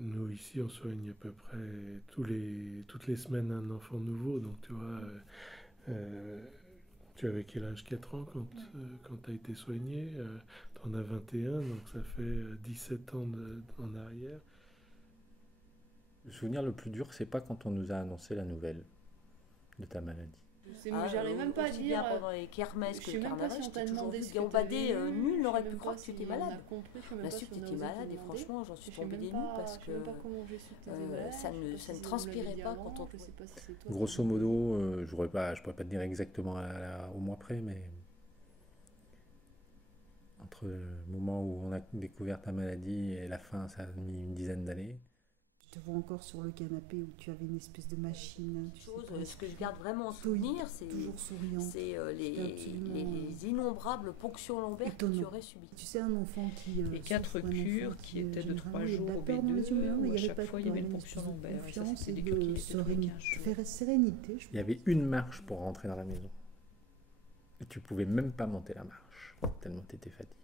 Nous, ici, on soigne à peu près toutes les semaines un enfant nouveau. Donc, tu vois, euh, tu avais quel âge? 4 ans quand tu as été soigné. Tu en as 21, donc ça fait 17 ans en arrière. Le souvenir le plus dur, c'est pas quand on nous a annoncé la nouvelle de ta maladie. J'arrive même pas à Aussi dire. bien pendant les kermesses Je que sais le même pas carnaval, si je on t'ai t'a toujours demandé vu ce que gambader. t'avais eu. Nul Je sais n'aurait pu même croire pas que tu si étais on a malade. compris. Je sais même Bah pas si si tu on a étais osé te malade, et demander. franchement, j'en suis Je sais tombée même des nues pas. parce Je que sais même pas comment j'ai su que t'avais malade. ça Je sais ne, pas ça si ne c'est vous me l'avez transpirait dit pas quand avant. on Je te sais voyait. pas si c'est toi qui Grosso modo, je pourrais pas te dire exactement au mois près, mais entre le moment où on a découvert ta maladie et la fin, ça a mis une dizaine d'années. Je te vois encore sur le canapé où tu avais une espèce de machine, tu sais, pour Ce que je garde respirer. vraiment en Stoïque, souvenir, c'est toujours souriante. C'était absolument les innombrables ponctions lombaires que tu étonnant. aurais subies. Tu sais, un enfant qui. Les 4 souffre, un cures enfant qui étaient de généralement, 3 il y a de jours la au peur dans les humeurs, B2, mais où il à n'y avait chaque pas de fois il y peur, avait une une ponction espèce de lombaire. Et ça, confiance c'était et des cures qui de étaient depuis 15 jours. sérénité. Je Il y avait une marche pour rentrer dans la maison. Et tu pouvais même pas monter la marche, tellement tu étais fatigué.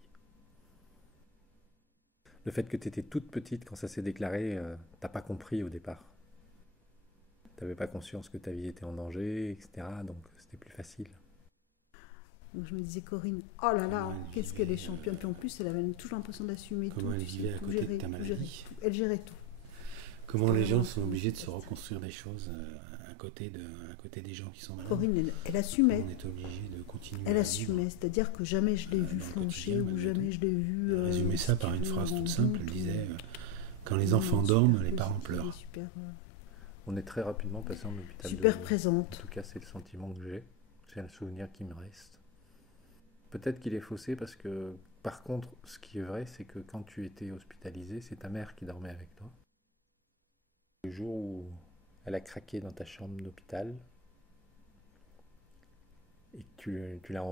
Le fait que tu étais toute petite quand ça s'est déclaré, t'as pas compris au départ. T'avais pas conscience que ta vie était en danger, etc. Donc c'était plus facile. Donc je me disais, Corinne, oh là là, Comment elle qu'est-ce qu'elle est vivait, championne. Puis en plus, elle avait toujours l'impression d'assumer tout. comment elle tu sais, vivait à tout côté de gérer, ta tout maladie. gérer, tout. Elle gérait tout. Comment les gens sont Vraiment, obligés de se fantastique. reconstruire des choses à côté des gens qui sont malades. Corinne, elle assumait. On est obligé de continuer Elle à assumait, vivre. c'est-à-dire que jamais je l'ai vue dans le flancher quotidien, ou malgré jamais tout. je l'ai vue. Elle résumait ça si par tu une veux, phrase en toute simple. Elle doute disait ou- quand les Non, enfants super dorment, les positive, parents pleurent. Super, On est très rapidement passé en hôpital de super jour. En présente. tout cas, c'est le sentiment que j'ai. C'est un souvenir qui me reste. Peut-être qu'il est faussé parce que, par contre, ce qui est vrai, c'est que quand tu étais hospitalisé, c'est ta mère qui dormait avec toi. Le jour où elle a craqué dans ta chambre d'hôpital et que tu l'as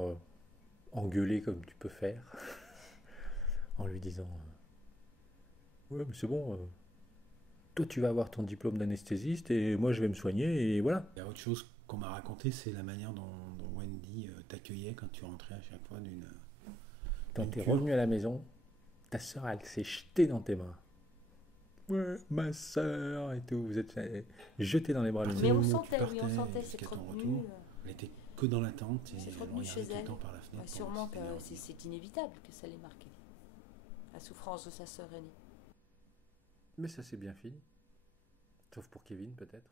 engueulé comme tu peux faire, en lui disant ouais, mais c'est bon, toi tu vas avoir ton diplôme d'anesthésiste et moi je vais me soigner et voilà. Il y a autre chose qu'on m'a raconté, c'est la manière dont Wendy t'accueillait quand tu rentrais à chaque fois d'une Quand une tu es cure. revenu à la maison, ta soeur elle s'est jetée dans tes bras. Ouais, ma soeur et tout, vous êtes jetés dans les bras l'une de Mais l'autre. on moment où tu sentait, oui, on partais sentait jusqu'à cette ton retenue. retour, elle était que dans l'attente et Cette elle retenue chez regardait tout le elle. temps par la fenêtre. Ouais, sûrement que pendant que c'était c'est inévitable que ça l'ait marqué. La souffrance de sa sœur aînée. Mais ça s'est bien fini. Sauf pour Kevin peut-être.